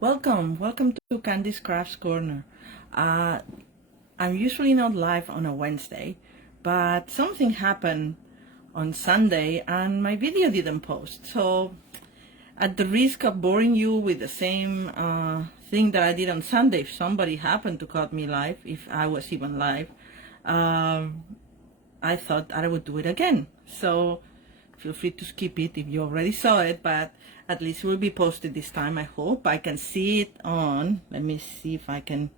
Welcome to Candy's Crafts Corner. I'm usually not live on a Wednesday, but something happened on Sunday and my video didn't post. So at the risk of boring you with the same thing that I did on Sunday, if somebody happened to catch me live, if I was even live, I thought I would do it again. So feel free to skip it if you already saw it, but at least it will be posted this time. I hope I can see it on. Let me see if I can.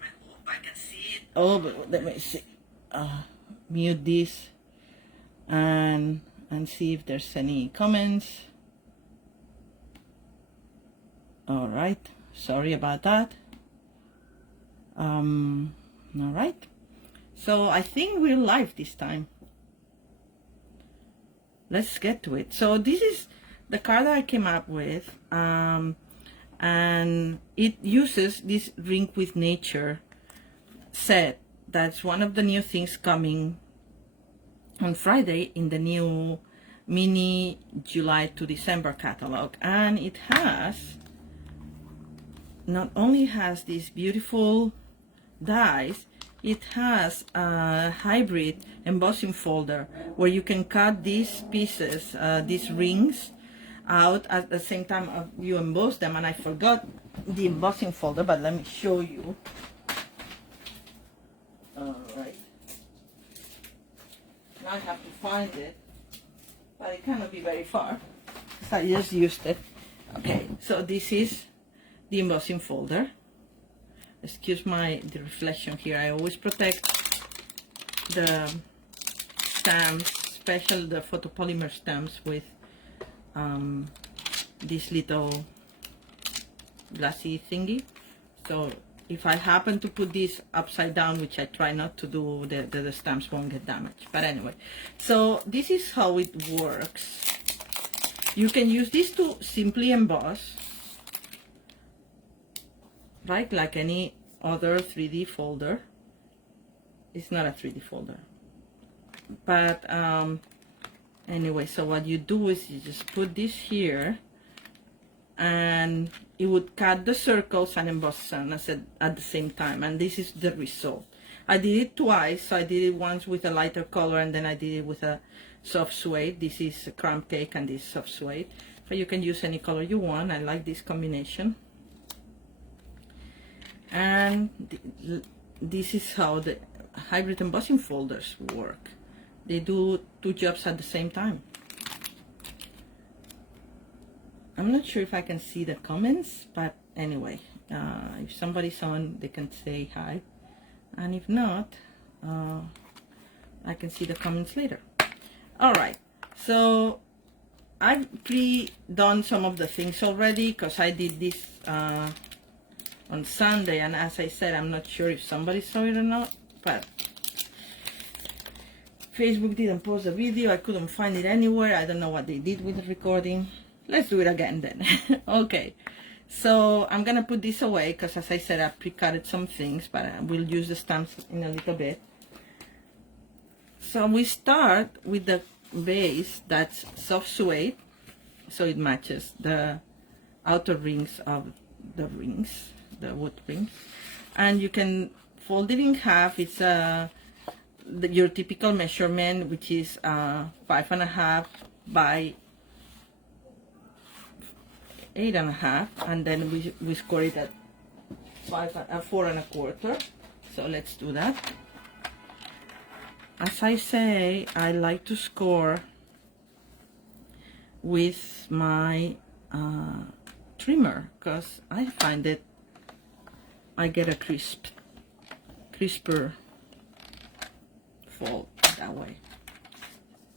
I hope I can see it. Oh, but let me see. Mute this and see if there's any comments. All right. Sorry about that. All right. So I think we're live this time. Let's get to it. So this is the card that I came up with, and it uses this Ring with Nature set. That's one of the new things coming on Friday in the new mini July to December catalog. And it has, not only has these beautiful dies, it has a hybrid embossing folder where you can cut these pieces, these rings, out at the same time you emboss them. And I forgot the embossing folder, but let me show you. All right. Now I have to find it, but it cannot be very far because I just used it. Okay, so this is the embossing folder. Excuse the reflection here. I always protect the stamps, especially the photopolymer stamps, with this little glassy thingy. So if I happen to put this upside down, which I try not to do, the stamps won't get damaged. But anyway, so this is how it works. You can use this to simply emboss, right, like any other 3D folder. It's not a 3D folder, but anyway, so what you do is you just put this here, and it would cut the circles and emboss them at the same time. And this is the result. I did it twice. So I did it once with a lighter color, and then I did it with a soft suede. This is a crumb cake and this is soft suede, but you can use any color you want. I like this combination. And this is how the hybrid embossing folders work. They do two jobs at the same time. I'm not sure if I can see the comments, but anyway, if somebody's on, they can say hi, and if not, I can see the comments later. All right, so I've pre-done some of the things already because I did this on Sunday, and as I said, I'm not sure if somebody saw it or not, but Facebook didn't post the video. I couldn't find it anywhere. I don't know what they did with the recording. Let's do it again then. Okay, so I'm gonna put this away because, as I said, I pre-cutted some things, but we'll use the stamps in a little bit. So we start with the base that's soft suede, so it matches the outer rings of the rings, the wood rings, and you can fold it in half. It's your typical measurement, which is 5.5 by 8.5, and then we score it at 4.25. So let's do that. As I say, I like to score with my trimmer because I find it, I get a crisper fold that way.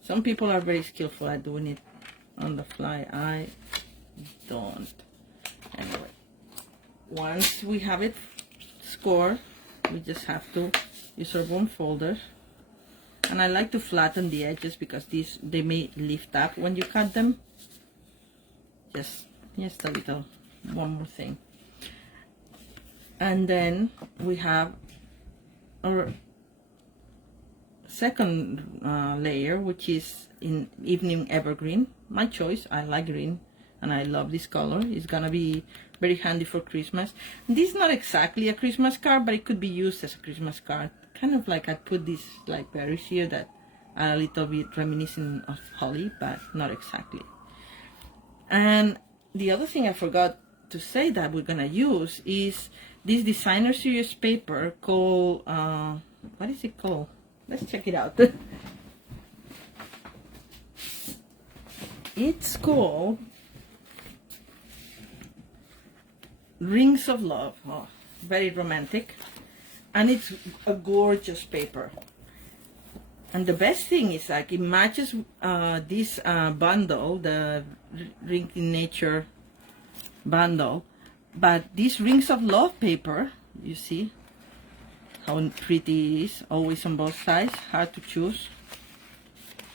Some people are very skillful at doing it on the fly. I don't. Anyway, once we have it scored, we just have to use our bone folder. And I like to flatten the edges because they may lift up when you cut them. Just a little, one more thing. And then we have our second layer, which is in Evening Evergreen. My choice. I like green. and I love this color. It's gonna be very handy for Christmas. This is not exactly a Christmas card, but it could be used as a Christmas card. Kind of like I put these like berries here that are a little bit reminiscent of holly, but not exactly. And the other thing I forgot to say that we're gonna use is this designer series paper called what is it called? Let's check it out. It's called Rings of Love. Oh, very romantic, and it's a gorgeous paper. And the best thing is like it matches this bundle, the Ring in Nature bundle, but this Rings of Love paper, you see how pretty it is, always on both sides, hard to choose.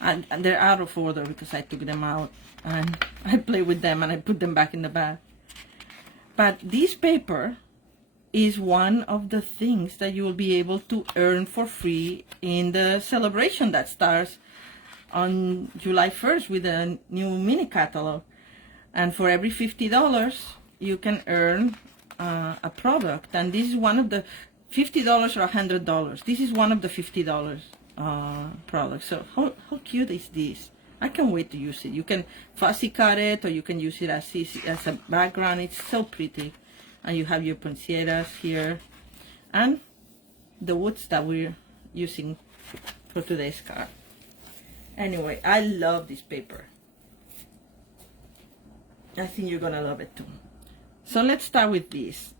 And they're out of order because I took them out and I play with them and I put them back in the bag. But this paper is one of the things that you will be able to earn for free in the celebration that starts on July 1st with a new mini catalog. And for every $50, you can earn a product. And this is one of the $50 or $100. This is one of the $50 products. So how cute is this? I can't wait to use it. You can fussy cut it, or you can use it as a background. It's so pretty. And you have your poinsettias here and the woods that we're using for today's card. Anyway, I love this paper. I think you're gonna love it too. So let's start with this.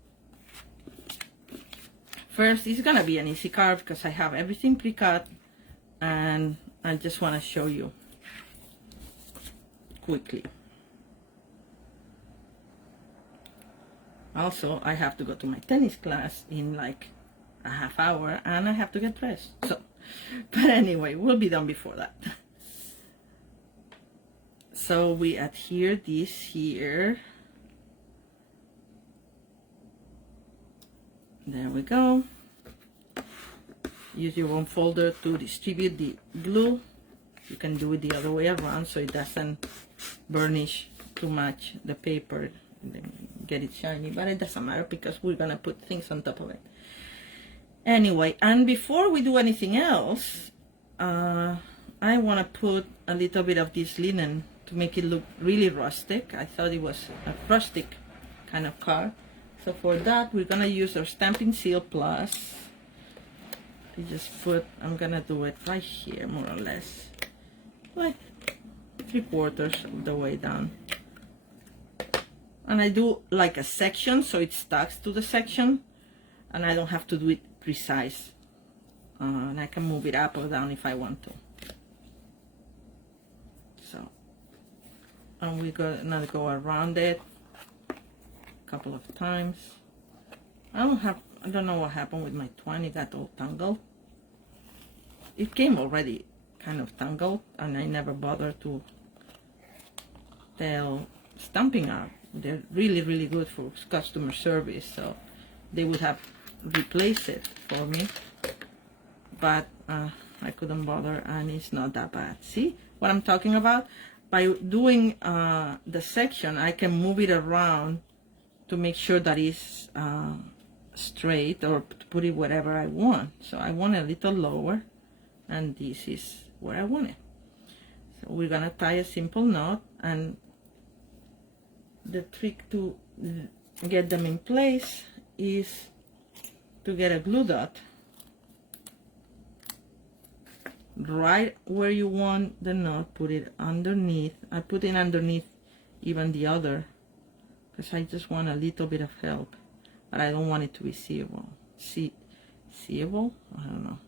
First, it's gonna be an easy card because I have everything pre-cut, and I just want to show you quickly. Also, I have to go to my tennis class in like a half hour, and I have to get dressed. So, but anyway, we'll be done before that. So we adhere this here. There we go. Use your own folder to distribute the glue. You can do it the other way around so it doesn't burnish too much the paper and then get it shiny, but it doesn't matter because we're gonna put things on top of it anyway. And before we do anything else, I want to put a little bit of this linen to make it look really rustic. I thought it was a rustic kind of card. So for that, we're gonna use our Stampin' Seal Plus. You just put, I'm gonna do it right here, more or less, like 3/4 of the way down. And I do like a section so it sticks to the section, and I don't have to do it precise. And I can move it up or down if I want to. So, and we're gonna go around it a couple of times. I don't know what happened with my twine. It got all tangled. It came already kind of tangled, and I never bothered to tell Stampin' Art. They're really, really good for customer service, so they would have replaced it for me. But I couldn't bother, and it's not that bad. See what I'm talking about? By doing the section, I can move it around to make sure that it's straight, or to put it wherever I want. So I want it a little lower, and this is where I want it. So we're gonna tie a simple knot, and the trick to get them in place is to get a glue dot right where you want the knot. Put it underneath. I put it underneath even the other because I just want a little bit of help, but I don't want it to be seeable. Seeable? I don't know.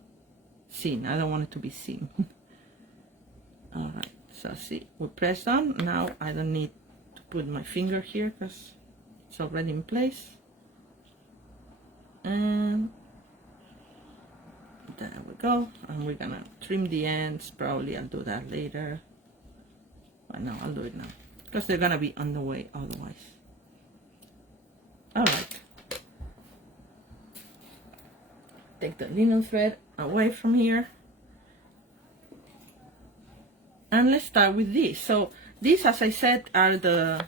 Seen. I don't want it to be seen. All right. So see, we press down. Now I don't need to put my finger here because it's already in place. And there we go. And we're gonna trim the ends. Probably I'll do that later. But no, I'll do it now because they're gonna be on the way otherwise. All right. Take the linen thread away from here. And let's start with this. So these, as I said, are the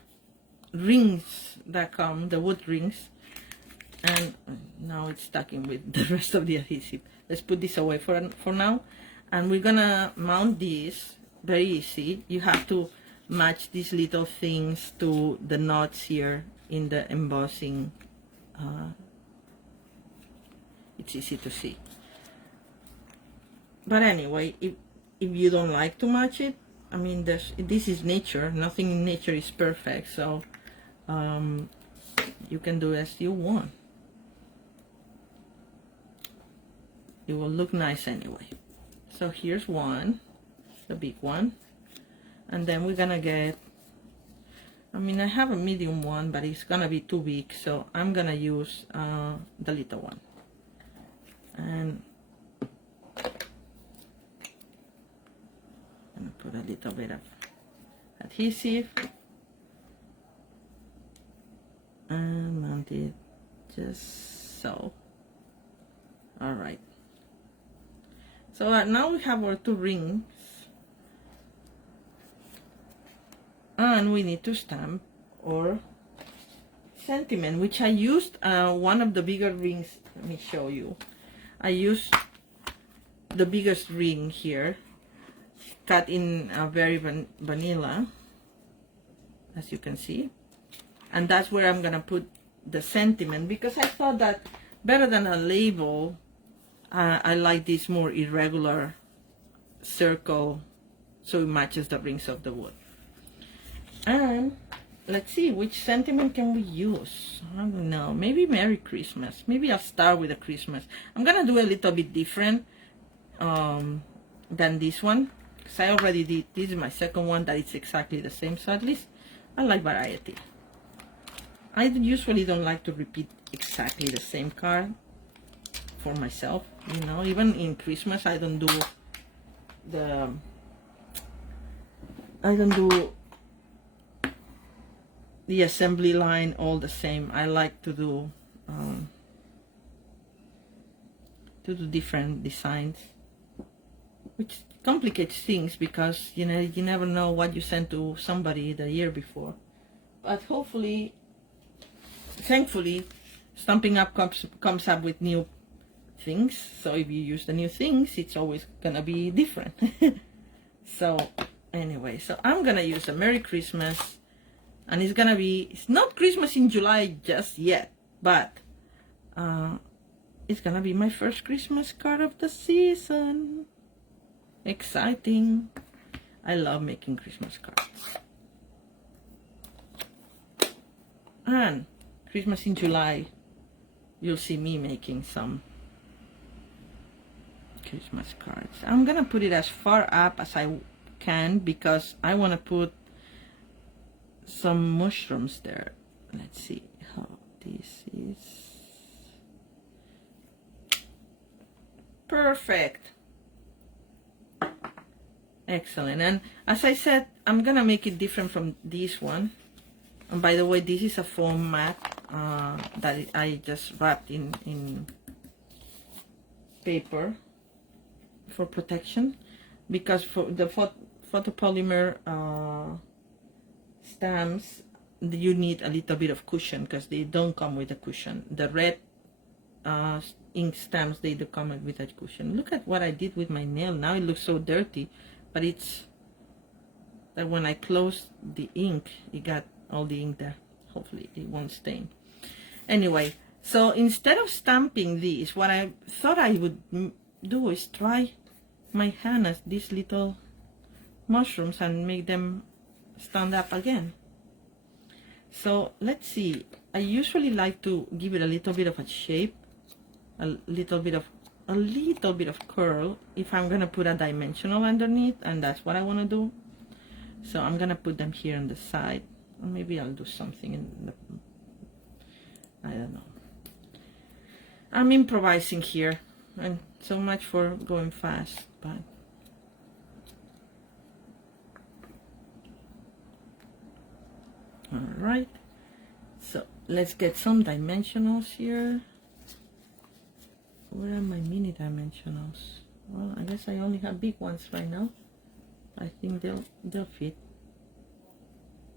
rings that come, the wood rings. And now it's stuck in with the rest of the adhesive. Let's put this away for now. And we're gonna mount this very easy. You have to match these little things to the knots here in the embossing. It's easy to see. But anyway, if you don't like to match it, I mean, this is nature. Nothing in nature is perfect, so you can do as you want. It will look nice anyway. So here's one, the big one, and then we're gonna get, I mean, I have a medium one, but it's gonna be too big, so I'm gonna use the little one. And I'm gonna put a little bit of adhesive and mount it just so. All right. So now we have our 2 rings, and we need to stamp our sentiment, which I used one of the bigger rings. Let me show you. I used the biggest ring here, cut in a very vanilla, as you can see, and that's where I'm gonna put the sentiment, because I thought that better than a label, I like this more irregular circle, so it matches the rings of the wood. And let's see, which sentiment can we use? I don't know, maybe Merry Christmas. Maybe I'll start with a Christmas. I'm gonna do a little bit different than this one, because I already did, this is my second one that it's exactly the same, so at least I like variety. I usually don't like to repeat exactly the same card for myself, you know. Even in Christmas, I don't do the assembly line all the same. I like to do different designs, which complicates things, because you know, you never know what you sent to somebody the year before. But hopefully, thankfully, Stampin' Up comes up with new things, so if you use the new things, it's always gonna be different. So anyway, so I'm gonna use a Merry Christmas, and it's not Christmas in July just yet, but it's gonna be my first Christmas card of the season. Exciting. I love making Christmas cards. And Christmas in July, you'll see me making some Christmas cards. I'm gonna put it as far up as I can, because I want to put some mushrooms there. Let's see how this is. Perfect. Excellent. And as I said, I'm gonna make it different from this one. And by the way, this is a foam mat that I just wrapped in paper for protection, because for the photopolymer stamps, you need a little bit of cushion, because they don't come with a cushion. The red ink stamps, they do come with a cushion. Look at what I did with my nail. Now it looks so dirty, but it's that when I closed the ink, it got all the ink there. Hopefully it won't stain. Anyway, so instead of stamping these, what I thought I would do is try my hand as these little mushrooms and make them stand up again. So let's see. I usually like to give it a little bit of a shape, a little bit of curl if I'm gonna put a dimensional underneath, and that's what I want to do. So I'm gonna put them here on the side, or maybe I'll do something in the, I don't know. I'm improvising here, and so much for going fast, but all right. So let's get some dimensionals here. Where are my mini dimensionals? Well, I guess I only have big ones right now. I think they'll fit.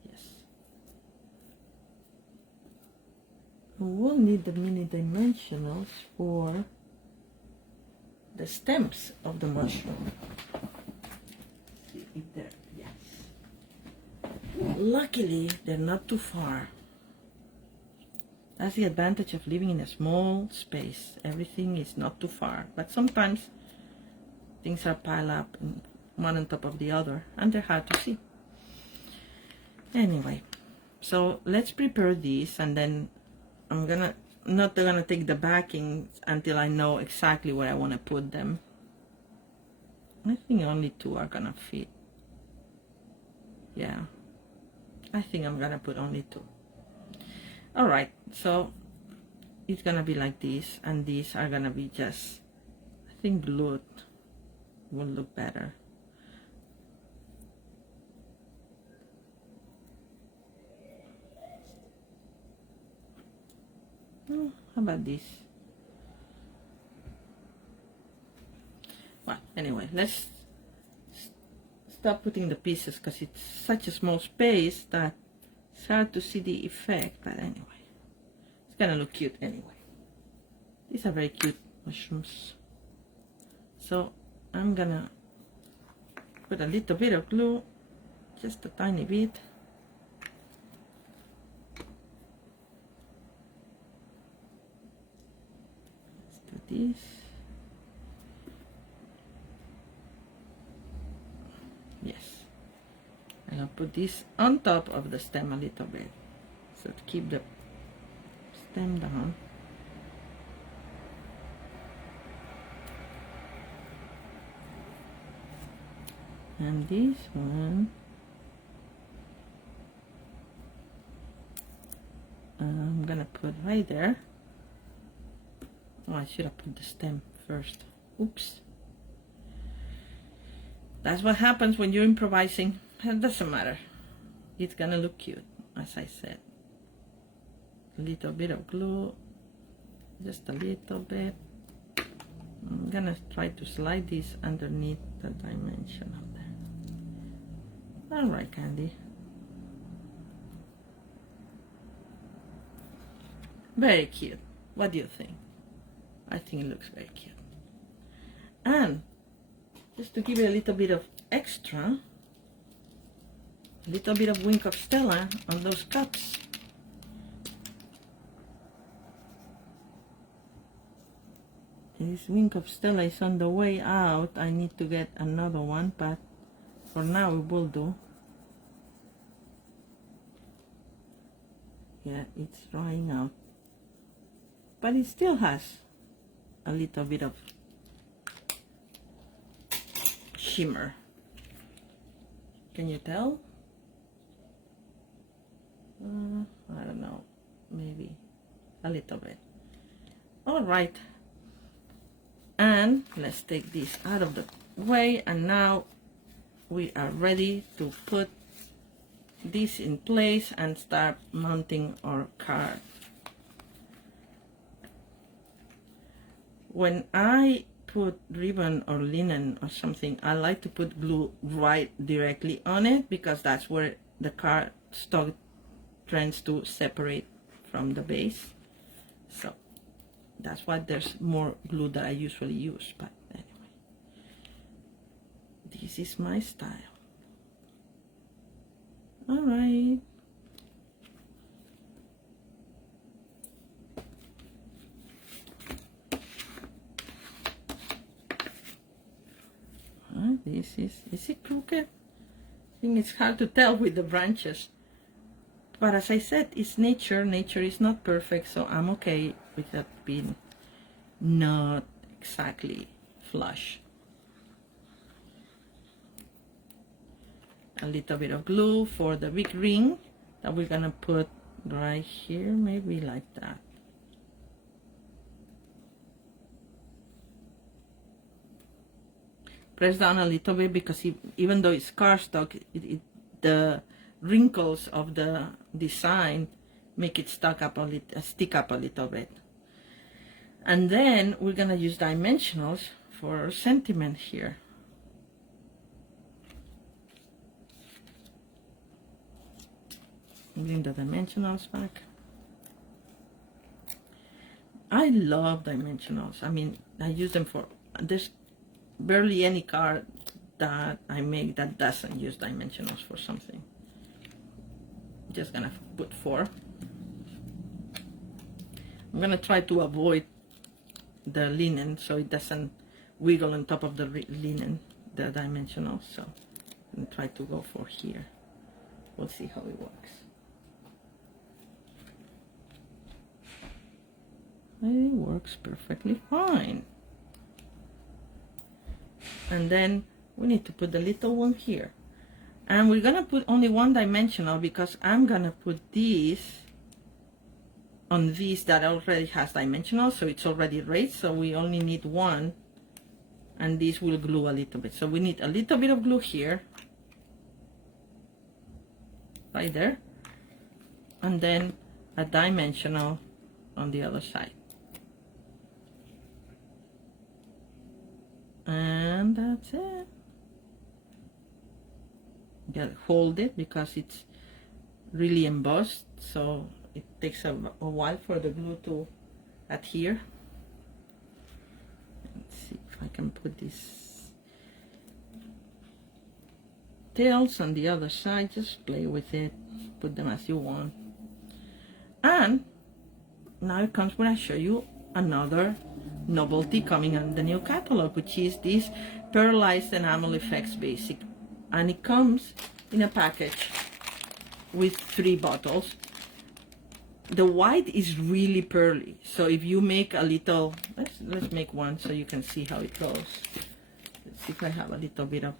Yes. we'll need the mini dimensionals for the stems of the mushroom. See if they're, yes. Luckily, they're not too far. That's the advantage of living in a small space. Everything is not too far. But sometimes things are piled up one on top of the other, and they're hard to see. Anyway, so let's prepare these, and then I'm not gonna take the backing until I know exactly where I want to put them. I think only 2 are gonna fit. Yeah, I think I'm gonna put only 2. All right, so it's gonna be like this, and these are gonna be just, I think glued will look better. Oh, how about this? Well, anyway, let's stop putting the pieces because it's such a small space that it's hard to see the effect. But anyway, it's gonna look cute anyway. These are very cute mushrooms. So I'm gonna put a little bit of glue, just a tiny bit. This. Yes, I'm gonna put this on top of the stem a little bit, so to keep the stem down. And this one I'm gonna put right there. Oh, I should have put the stem first. Oops. That's what happens when you're improvising. It doesn't matter. It's gonna look cute, as I said. A little bit of glue, just a little bit. I'm gonna try to slide this underneath the dimension of there. All right, Candy. Very cute. What do you think? I think it looks very cute. And just to give it a little bit of extra, a little bit of wink of Stella on those cups. This wink of Stella is on the way out. I need to get another one, but for now it will do. Yeah, it's drying out. But it still has a little bit of shimmer. Can you tell? I don't know, maybe a little bit. All right, and let's take this out of the way, and now we are ready to put this in place and start mounting our card. When I put ribbon or linen or something, I like to put glue right directly on it, because that's where the card stock tends to separate from the base. So that's why there's more glue that I usually use. But anyway, this is my style. All right. This is it crooked? I think it's hard to tell with the branches. But as I said, it's nature. Nature is not perfect, so I'm okay with that being not exactly flush. A little bit of glue for the big ring that we're gonna put right here, maybe like that. Press down a little bit, because even though it's cardstock, the wrinkles of the design make it stick up a little bit. And then we're gonna use dimensionals for sentiment here. Bring the dimensionals back. I love dimensionals. I mean, I use them for, there's barely any card that I make that doesn't use dimensionals for something. Just gonna put 4. I'm gonna try to avoid the linen so it doesn't wiggle on top of the linen, the dimensionals. So I'm gonna try to go for here. We'll see how it works. It works perfectly fine. And then we need to put the little one here. And we're gonna put only one dimensional because I'm gonna put this on this that already has dimensional, so it's already raised, so we only need one, and this will glue a little bit. So we need a little bit of glue here, right there, and then a dimensional on the other side. And that's it. Gotta hold it because it's really embossed, so it takes a while for the glue to adhere. Let's see if I can put these tails on the other side. Just play with it, put them as you want. And now it comes when I show you another novelty coming on the new catalog, which is this Pearlized Enamel Effects Basic. And it comes in a package with 3 bottles. The white is really pearly, so if you make a little, let's make one so you can see how it goes. Let's see if I have a little bit of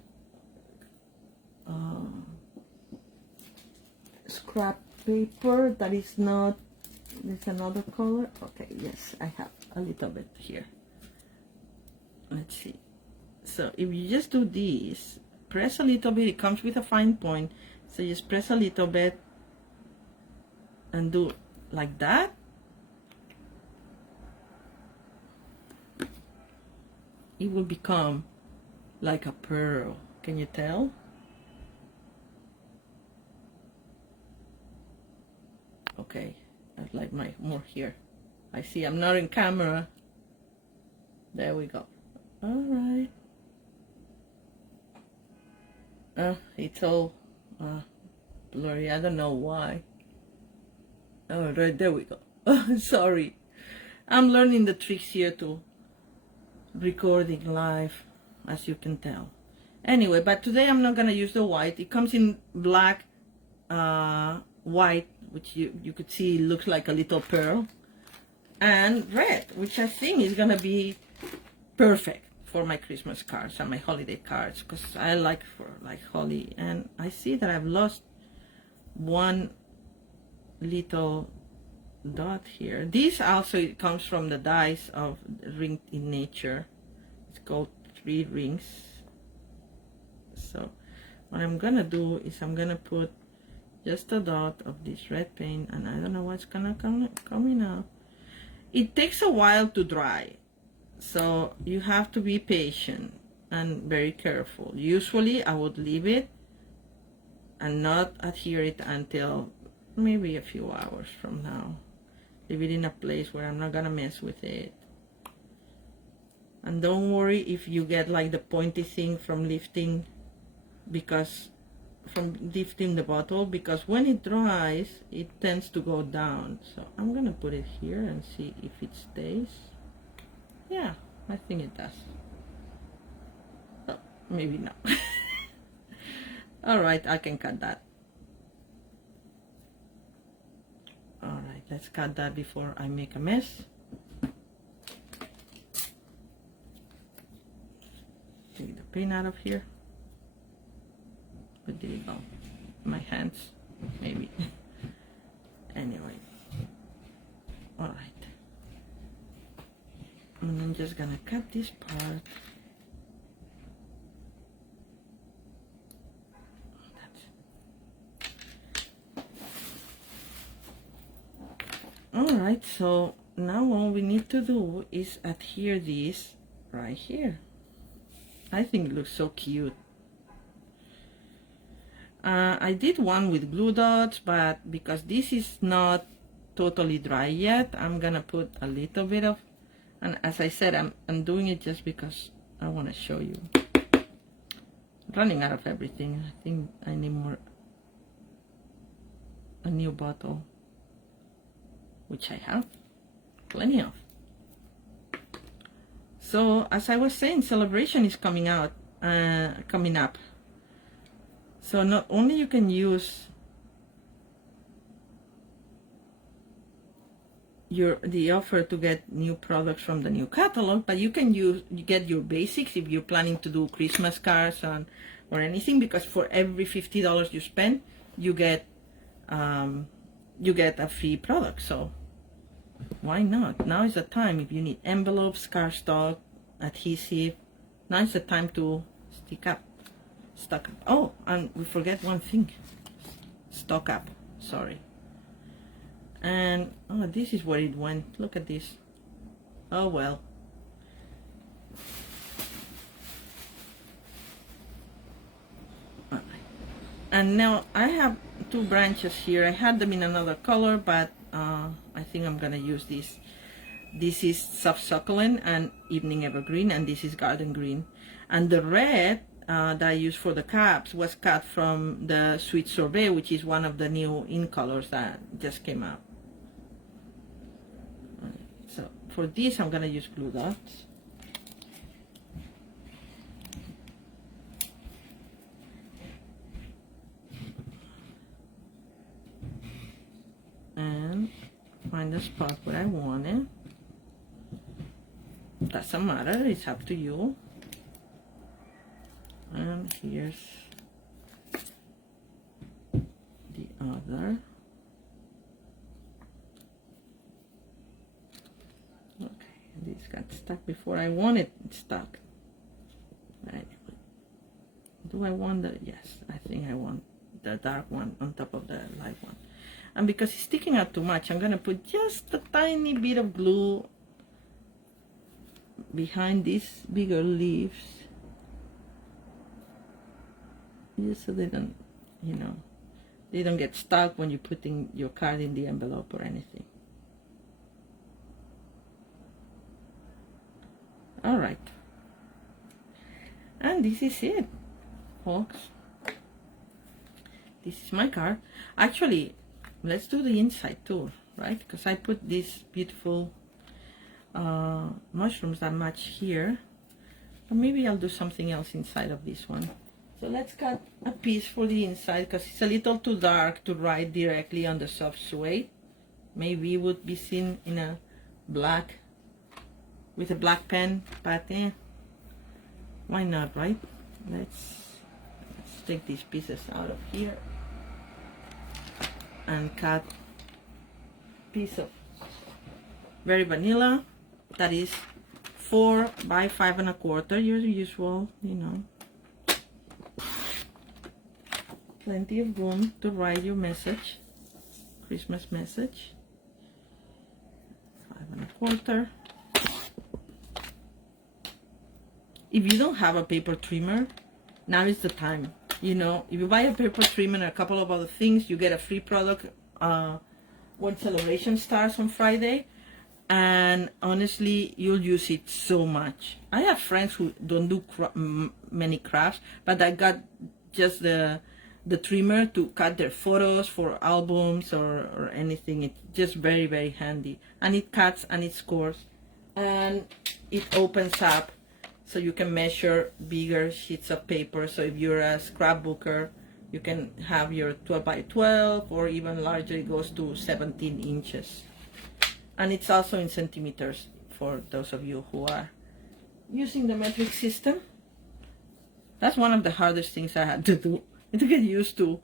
scrap paper that is not, there's another color. Okay, yes, I have a little bit here. Let's see. So if you just do this, press a little bit, it comes with a fine point, so just press a little bit and do like that. It will become like a pearl. Can you tell? Okay, I'd like my more here. I see I'm not in camera. There we go. All right. It's all blurry. I don't know why. All right, there we go. Sorry. I'm learning the tricks here to recording live, as you can tell. Anyway, but today I'm not gonna use the white. It comes in black, white, which you could see looks like a little pearl, and red, which I think is gonna be perfect for my Christmas cards and my holiday cards, because I like for like holly. And I see that I've lost one little dot here. This also, it comes from the dies of Ring in Nature. It's called 3 rings. So what I'm gonna do is I'm gonna put just a dot of this red paint, and I don't know what's gonna coming out. It takes a while to dry, so you have to be patient and very careful. Usually I would leave it and not adhere it until maybe a few hours from now. Leave it in a place where I'm not gonna mess with it. And don't worry if you get like the pointy thing from lifting the bottle, because when it dries it tends to go down. So I'm gonna put it here and see if it stays. Yeah, I think it does. Oh, maybe not. All right, I can cut that. All right, let's cut that before I make a mess. Take the paint out of here. Where did it go? My hands, maybe. Anyway. All right. And I'm just gonna cut this part. All right, so now all we need to do is adhere this right here. I think it looks so cute. I did one with glue dots, but because this is not totally dry yet. I'm gonna put a little bit of, and as I said, I'm doing it just because I want to show you. I'm running out of everything. I think I need a new bottle, which I have plenty of. So as I was saying, Sale-A-Bration is coming up. So not only you can use the offer to get new products from the new catalog, but you can get your basics if you're planning to do Christmas cards or anything, because for every $50 you spend, you get a free product. So why not? Now is the time. If you need envelopes, cardstock, adhesive, now is the time to stock up. Oh, and we forget one thing. Stock up. Sorry. And oh, this is where it went. Look at this. Oh well. And now I have two branches here. I had them in another color, but I think I'm gonna use this. This is soft succulent and evening evergreen, and this is garden green. And the red that I used for the caps was cut from the sweet sorbet, which is one of the new in colors that just came out. So for this, I'm gonna use glue dots. And find the spot where I want it. Doesn't matter, it's up to you. And here's the other. Okay, this got stuck before I want it stuck. Anyway, do I want the, yes, I think I want the dark one on top of the light one. And because it's sticking out too much, I'm gonna put just a tiny bit of glue behind these bigger leaves, just so they don't, you know, they don't get stuck when you're putting your card in the envelope or anything. All right, and this is it, folks. This is my card. Actually, let's do the inside too, right? Because I put these beautiful mushrooms that match here, or maybe I'll do something else inside of this one. So let's cut a piece for the inside, because it's a little too dark to write directly on the soft suede. Maybe it would be seen in a black, with a black pen, but why not, right? Let's take these pieces out of here and cut a piece of very vanilla. That is 4 by 5 1/4, your usual, you know. Plenty of room to write your message, Christmas message. 5 1/4. If you don't have a paper trimmer, now is the time. You know, if you buy a paper trimmer and a couple of other things, you get a free product when Sale-A-Bration starts on Friday. And honestly, you'll use it so much. I have friends who don't do many crafts, but I got just the trimmer to cut their photos for albums or anything. It's just very, very handy. And it cuts and it scores. And it opens up so you can measure bigger sheets of paper. So if you're a scrapbooker, you can have your 12 by 12, or even larger, it goes to 17 inches. And it's also in centimeters for those of you who are using the metric system. That's one of the hardest things I had to do, to get used to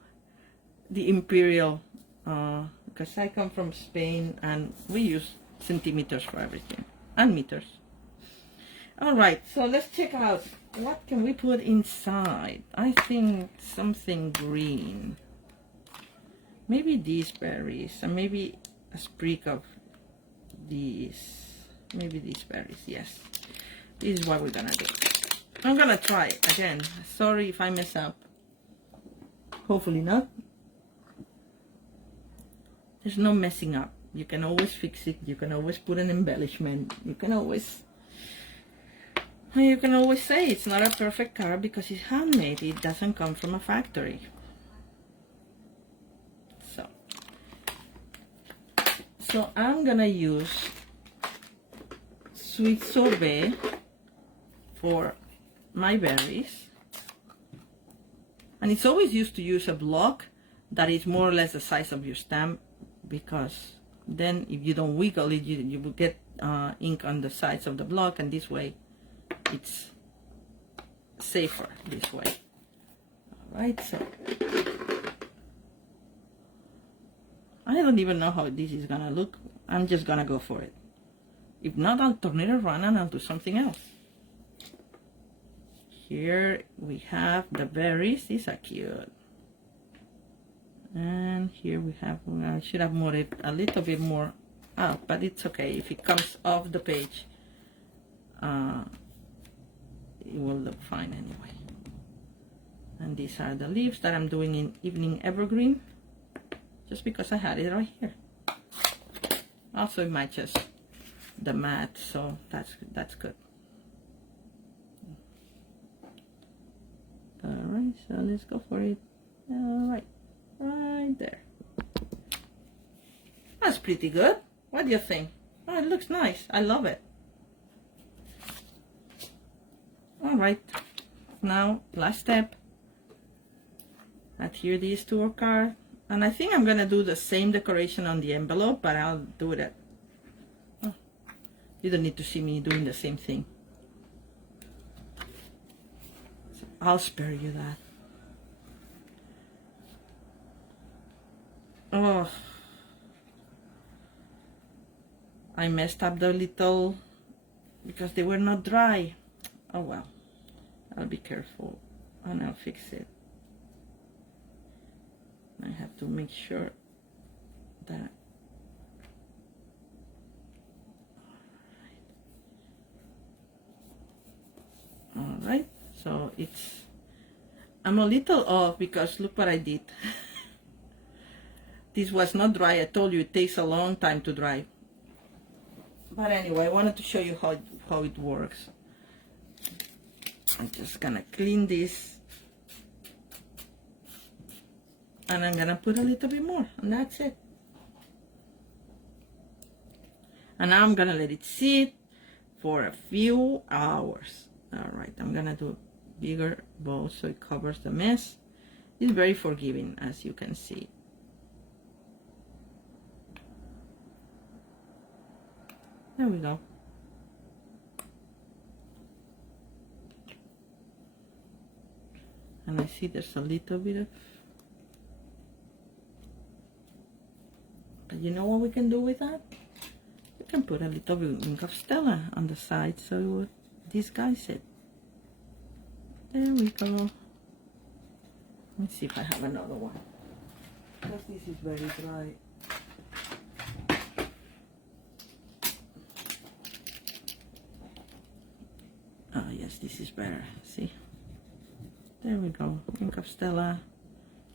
the imperial, because I come from Spain and we use centimeters for everything, and meters. All right, so let's check out what can we put inside. I think something green, maybe these berries, and maybe a sprig of these, maybe these berries. Yes, this is what we're gonna do. I'm gonna try again. Sorry if I mess up. Hopefully not. There's no messing up You can always fix it. You can always put an embellishment. You can always say it's not a perfect card because it's handmade. It doesn't come from a factory. So I'm gonna use sweet sorbet for my berries, and it's always used to use a block that is more or less the size of your stamp, because then if you don't wiggle it, you will get ink on the sides of the block, and this way it's safer this way. All right, so I don't even know how this is gonna look. I'm just gonna go for it. If not, I'll turn it around and I'll do something else. Here we have the berries. These are cute. And here we have, I should have moved it a little bit more up, but it's okay. If it comes off the page, it will look fine anyway. And these are the leaves that I'm doing in Evening Evergreen, just because I had it right here. Also, it matches the mat, so that's good. All right, so let's go for it. All right, right there. That's pretty good. What do you think? Oh, it looks nice. I love it. All right, now last step. Adhere these to our card. And I think I'm gonna do the same decoration on the envelope, but I'll do that. Oh, you don't need to see me doing the same thing. So I'll spare you that. Oh, I messed up the little, because they were not dry. Oh well, I'll be careful and I'll fix it. I have to make sure that all right, so I'm a little off because look what I did. This was not dry. I told you it takes a long time to dry, but anyway, I wanted to show you how it works. I'm just gonna clean this. And I'm gonna put a little bit more, and that's it. And now I'm gonna let it sit for a few hours. All right, I'm gonna do a bigger bowl so it covers the mess. It's very forgiving, as you can see. There we go. And I see there's a little bit of, but you know what we can do with that? We can put a little bit of Stella on the side so it would disguise it. There we go. Let's see if I have another one, because this is very dry. Oh yes, this is better. See? There we go. Ink of Stella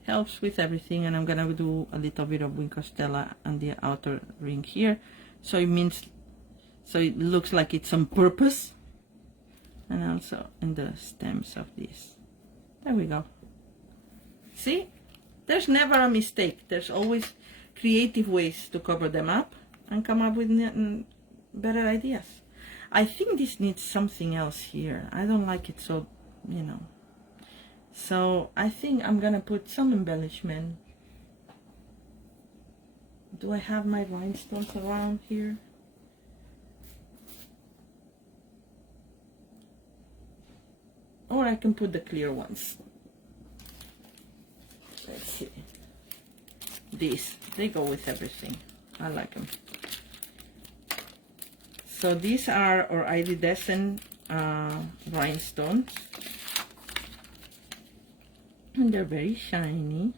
helps with everything, and I'm gonna do a little bit of Ink of Stella on the outer ring here, so it looks like it's on purpose, and also in the stems of this. There we go. See, there's never a mistake. There's always creative ways to cover them up and come up with better ideas. I think this needs something else here. I don't like it, so you know. So I think I'm gonna put some embellishment. Do I have my rhinestones around here? Or I can put the clear ones. Let's see. These, they go with everything. I like them. So these are our iridescent rhinestones. And they're very shiny.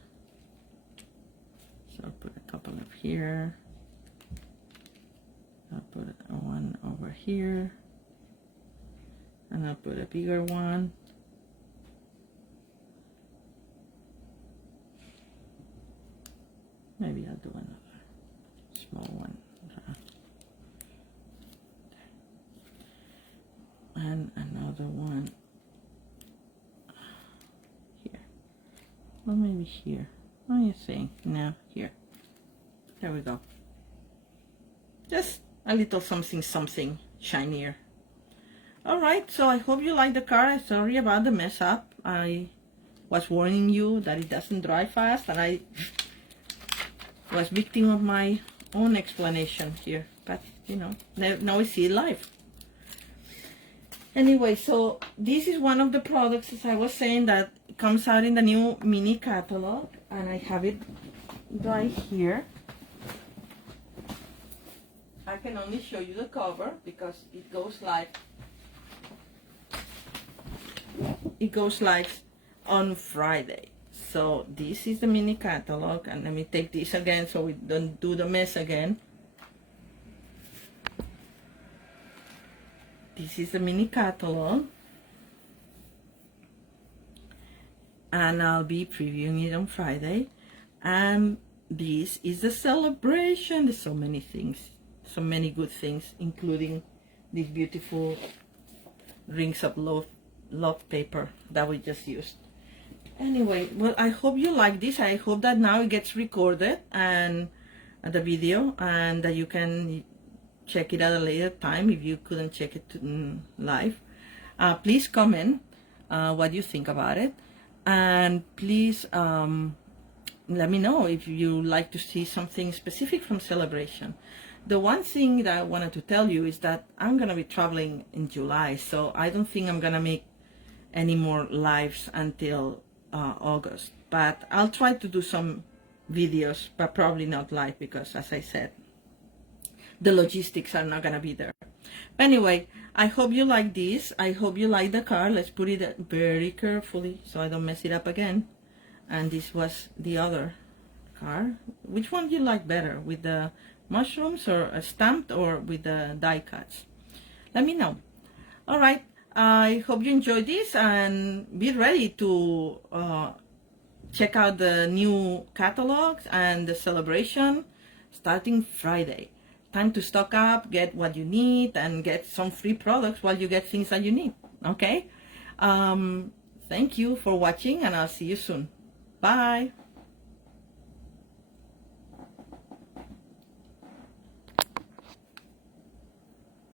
So I'll put a couple up here. I'll put one over here. And I'll put a bigger one. Maybe I'll do another small one or maybe here. What are you saying? No, here. There we go. Just a little something shinier. Alright, so I hope you like the card. Sorry about the mess up. I was warning you that it doesn't dry fast, and I was victim of my own explanation here. But, you know, now we see it live. Anyway, so this is one of the products, as I was saying, that comes out in the new mini catalog, and I have it right here. I can only show you the cover because it goes live. It goes live on Friday. So this is the mini catalog, and let me take this again so we don't do the mess again. This is the mini catalog, and I'll be previewing it on Friday. And this is the Sale-A-Bration. There's so many things, so many good things, including these beautiful rings of love paper that we just used. Anyway, well, I hope you like this. I hope that now it gets recorded and the video, and that you can check it at a later time if you couldn't check it live. Please comment what you think about it, and please let me know if you like to see something specific from Sale-A-Bration. The one thing that I wanted to tell you is that I'm gonna be traveling in July, so I don't think I'm gonna make any more lives until August, but I'll try to do some videos, but probably not live because, as I said, the logistics are not gonna be there. But anyway, I hope you like this. I hope you like the card. Let's put it very carefully so I don't mess it up again. And this was the other card. Which one do you like better, with the mushrooms or stamped, or with the die cuts? Let me know. All right, I hope you enjoyed this, and be ready to check out the new catalogs and the Sale-A-Bration starting Friday. Time to stock up, get what you need, and get some free products while you get things that you need. Okay? Thank you for watching, and I'll see you soon. Bye.